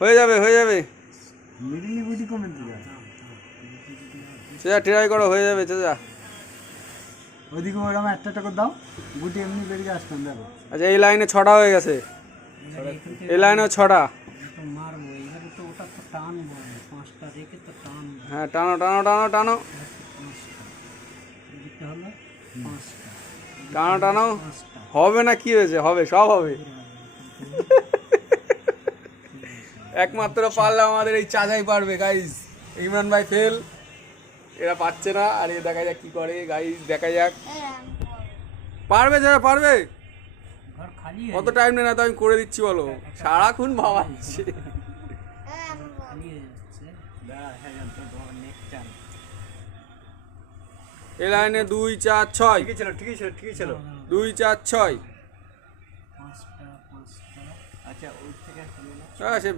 হয়ে যাবে হয়ে যাবে। মিডিলি বুঝি কমে দিল। চেজা ট্রাই করো, হয়ে যাবে চেজা। ওইদিকে ওরকম একটা করে দাও, গুটি এমনি বেরিয়ে আসতাম দেখো। আচ্ছা এই লাইনে 6টা হয়ে গেছে, এই লাইনেও 6টা। মারবো এইভাবে তো, ওটা তো টানবো 5টা রেখে তো টানবো। হ্যাঁ টানো টানো টানো টানো 5টা এদিকে হলো 5টা, টানো টানো। 5টা হবে না কি হয়েছে, হবে, সব হবে। একমাত্র পারলে আমাদের এই চাচাই পারবে গাইস। ইমরান ভাই ফেল, এরা পাচ্ছে না। আর এ দেখা যাক কি করে গাইস, দেখা যাক। পারবে যারা পারবে, ঘর খালি কত টাইম নেই না তো আমি করে দিচ্ছি বলো, সারাক্ষণ ভাবাচ্ছে। খালি হয়ে যাচ্ছে। নেক্সট টাইম এই লাইনে 2 4 6, ঠিকই ছিল ঠিকই ছিল ঠিকই ছিল। 2 4 6। 5টা আচ্ছা ওই থেকে হ্যাঁ সে